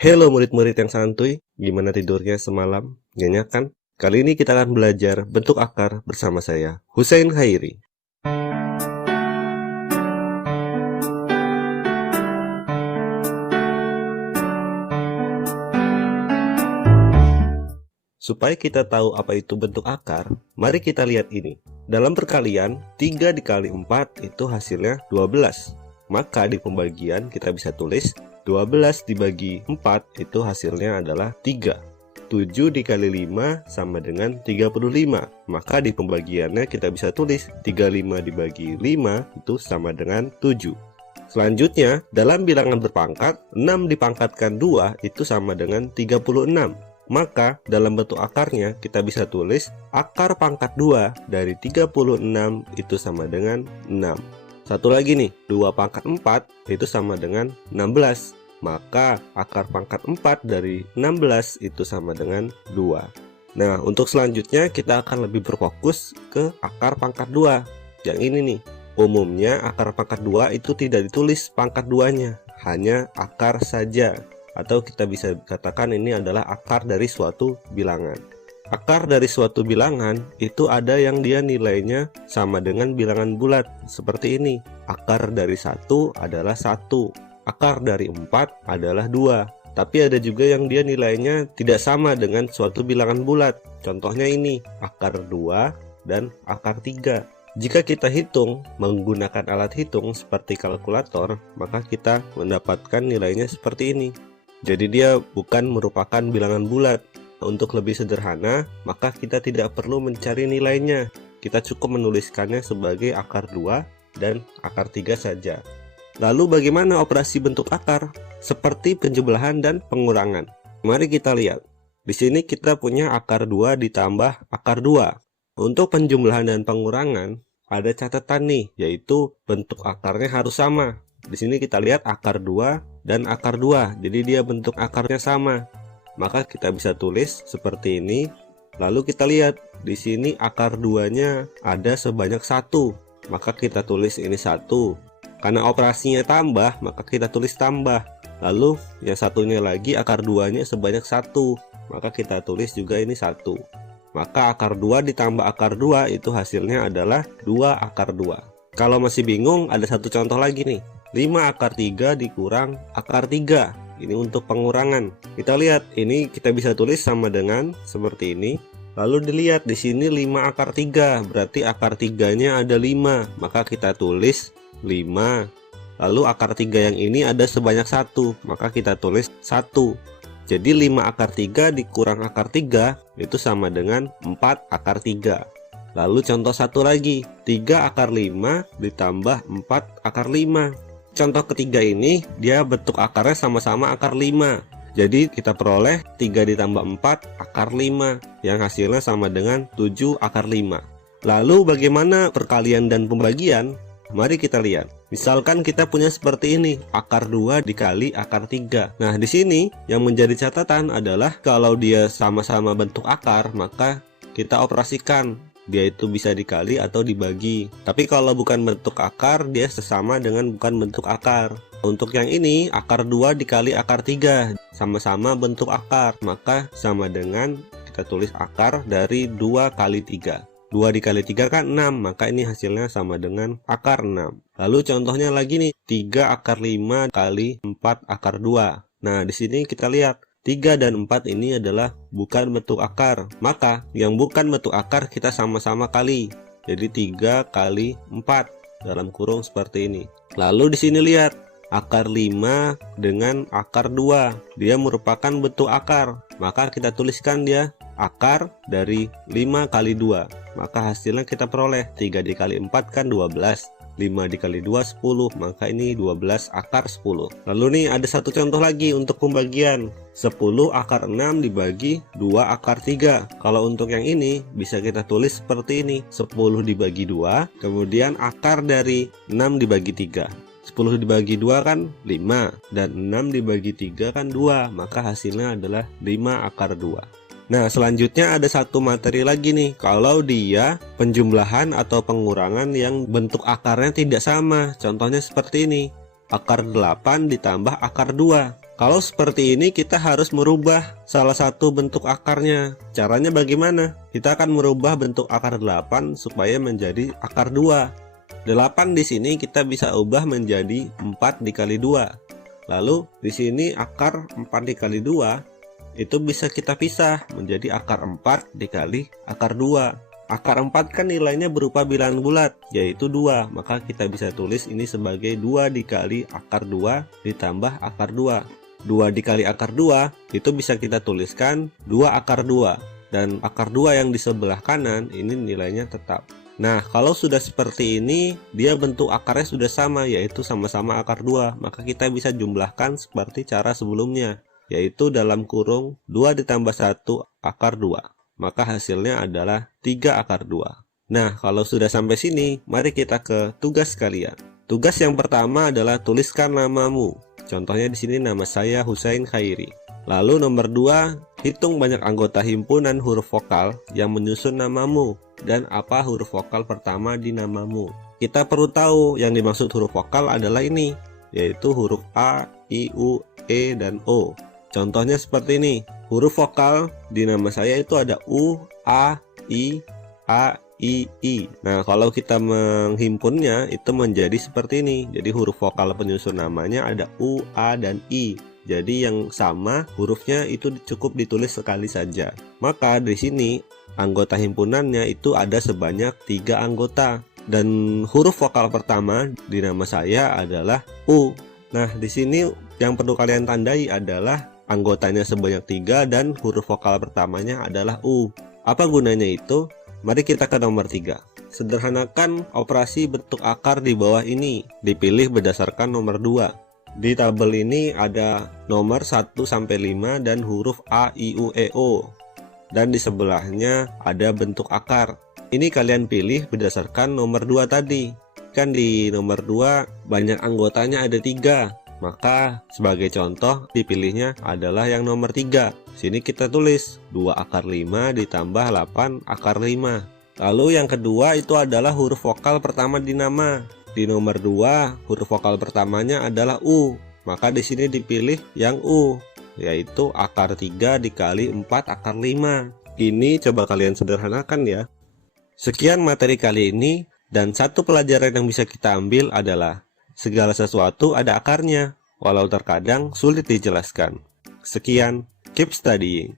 Halo murid-murid yang santuy, gimana tidurnya semalam? Nyenyak kan? Kali ini kita akan belajar bentuk akar bersama saya, Hussein Khairi. Supaya kita tahu apa itu bentuk akar, mari kita lihat ini. Dalam perkalian, 3 dikali 4 itu hasilnya 12. Maka di pembagian kita bisa tulis 12 dibagi 4 itu hasilnya adalah 3. 7 dikali 5 sama dengan 35. Maka di pembagiannya kita bisa tulis 35 dibagi 5 itu sama dengan 7. Selanjutnya, dalam bilangan berpangkat, 6 dipangkatkan 2 itu sama dengan 36. Maka dalam bentuk akarnya kita bisa tulis akar pangkat 2 dari 36 itu sama dengan 6. Satu lagi nih, 2 pangkat 4 itu sama dengan 16. Maka akar pangkat 4 dari 16 itu sama dengan 2. Nah, untuk selanjutnya kita akan lebih berfokus ke akar pangkat 2. Yang ini nih, umumnya akar pangkat 2 itu tidak ditulis pangkat 2-nya, hanya akar saja. Atau kita bisa katakan ini adalah akar dari suatu bilangan. Akar dari suatu bilangan itu ada yang dia nilainya sama dengan bilangan bulat seperti ini. Akar dari 1 adalah 1, akar dari 4 adalah 2. Tapi ada juga yang dia nilainya tidak sama dengan suatu bilangan bulat. Contohnya ini, akar 2 dan akar 3. Jika kita hitung menggunakan alat hitung seperti kalkulator, maka kita mendapatkan nilainya seperti ini. Jadi dia bukan merupakan bilangan bulat. Untuk lebih sederhana, maka kita tidak perlu mencari nilainya. Kita cukup menuliskannya sebagai akar 2 dan akar 3 saja. Lalu bagaimana operasi bentuk akar? Seperti penjumlahan dan pengurangan. Mari kita lihat. Di sini kita punya akar 2 ditambah akar 2. Untuk penjumlahan dan pengurangan, ada catatan nih, yaitu bentuk akarnya harus sama. Di sini kita lihat akar 2 dan akar 2, jadi dia bentuk akarnya sama. Maka kita bisa tulis seperti ini. Lalu kita lihat di sini akar 2-nya ada sebanyak 1. Maka kita tulis ini 1. Karena operasinya tambah, maka kita tulis tambah. Lalu yang satunya lagi akar 2-nya sebanyak 1. Maka kita tulis juga ini 1. Maka akar 2 ditambah akar 2 itu hasilnya adalah 2 akar 2. Kalau masih bingung, ada satu contoh lagi nih. 5 akar 3 dikurang akar 3. Ini untuk pengurangan. Kita lihat, ini kita bisa tulis sama dengan seperti ini. Lalu dilihat di sini 5 akar 3, berarti akar 3-nya ada 5. Maka kita tulis 5. Lalu akar 3 yang ini ada sebanyak 1, maka kita tulis 1. Jadi 5 akar 3 dikurang akar 3 itu sama dengan 4 akar 3. Lalu contoh satu lagi, 3 akar 5 ditambah 4 akar 5. Contoh ketiga ini dia bentuk akarnya sama-sama akar 5. Jadi kita peroleh 3 ditambah 4 akar 5 yang hasilnya sama dengan 7 akar 5. Lalu bagaimana perkalian dan pembagian? Mari kita lihat. Misalkan kita punya seperti ini, akar 2 dikali akar 3. Nah, di sini yang menjadi catatan adalah kalau dia sama-sama bentuk akar, maka kita operasikan. Dia itu bisa dikali atau dibagi. Tapi kalau bukan bentuk akar, dia sesama dengan bukan bentuk akar. Untuk yang ini, akar 2 dikali akar 3 sama-sama bentuk akar, maka sama dengan kita tulis akar dari 2 kali 3. 2 dikali 3 kan 6, maka ini hasilnya sama dengan akar 6. Lalu contohnya lagi nih, 3 akar 5 kali 4 akar 2. Nah, di sini kita lihat 3 dan 4 ini adalah bukan bentuk akar. Maka yang bukan bentuk akar kita sama-sama kali. Jadi 3 kali 4 dalam kurung seperti ini. Lalu di sini lihat akar 5 dengan akar 2. Dia merupakan bentuk akar. Maka kita tuliskan dia akar dari 5 kali 2. Maka hasilnya kita peroleh 3 dikali 4 kan 12. 5 dikali 2 10, maka ini 12 akar 10. Lalu nih ada satu contoh lagi untuk pembagian. 10 akar 6 dibagi 2 akar 3. Kalau untuk yang ini bisa kita tulis seperti ini. 10 dibagi 2, kemudian akar dari 6 dibagi 3. 10 dibagi 2 kan 5, dan 6 dibagi 3 kan 2. Maka hasilnya adalah 5 akar 2. Nah, selanjutnya ada satu materi lagi nih. Kalau dia penjumlahan atau pengurangan yang bentuk akarnya tidak sama. Contohnya seperti ini. Akar 8 ditambah akar 2. Kalau seperti ini kita harus merubah salah satu bentuk akarnya. Caranya bagaimana? Kita akan merubah bentuk akar 8 supaya menjadi akar 2. 8 di sini kita bisa ubah menjadi 4 dikali 2. Lalu di sini akar 4 dikali 2 itu bisa kita pisah menjadi akar 4 dikali akar 2. Akar 4 kan nilainya berupa bilangan bulat, yaitu 2. Maka kita bisa tulis ini sebagai 2 dikali akar 2 ditambah akar 2. 2 dikali akar 2 itu bisa kita tuliskan 2 akar 2. Dan akar 2 yang di sebelah kanan ini nilainya tetap. Nah, kalau sudah seperti ini, dia bentuk akarnya sudah sama, yaitu sama-sama akar 2. Maka kita bisa jumlahkan seperti cara sebelumnya, yaitu dalam kurung 2 ditambah 1 akar 2. Maka hasilnya adalah 3 akar 2. Nah, kalau sudah sampai sini, mari kita ke tugas kalian. Tugas yang pertama adalah tuliskan namamu. Contohnya di sini nama saya Husain Khairi. Lalu nomor 2, hitung banyak anggota himpunan huruf vokal yang menyusun namamu dan apa huruf vokal pertama di namamu. Kita perlu tahu yang dimaksud huruf vokal adalah ini, yaitu huruf A, I, U, E, dan O. Contohnya seperti ini. Huruf vokal di nama saya itu ada U, A, I, A, I, I. Nah, kalau kita menghimpunnya itu menjadi seperti ini. Jadi huruf vokal penyusun namanya ada U, A, dan I. Jadi yang sama hurufnya itu cukup ditulis sekali saja. Maka di sini anggota himpunannya itu ada sebanyak 3 anggota. Dan huruf vokal pertama di nama saya adalah U. Nah, di sini yang perlu kalian tandai adalah anggotanya sebanyak 3 dan huruf vokal pertamanya adalah U. Apa gunanya itu? Mari kita ke nomor 3. Sederhanakan operasi bentuk akar di bawah ini. Dipilih berdasarkan nomor 2. Di tabel ini ada nomor 1 sampai 5 dan huruf A, I, U, E, O. Dan di sebelahnya ada bentuk akar. Ini kalian pilih berdasarkan nomor 2 tadi. Kan di nomor 2 banyak anggotanya ada 3. Maka sebagai contoh dipilihnya adalah yang nomor 3. Sini kita tulis 2 akar 5 ditambah 8 akar 5. Lalu yang kedua itu adalah huruf vokal pertama di nama. Di nomor 2 huruf vokal pertamanya adalah U. Maka di sini dipilih yang U, yaitu akar 3 dikali 4 akar 5. Ini coba kalian sederhanakan ya. Sekian materi kali ini, dan satu pelajaran yang bisa kita ambil adalah segala sesuatu ada akarnya, walau terkadang sulit dijelaskan. Sekian, keep studying.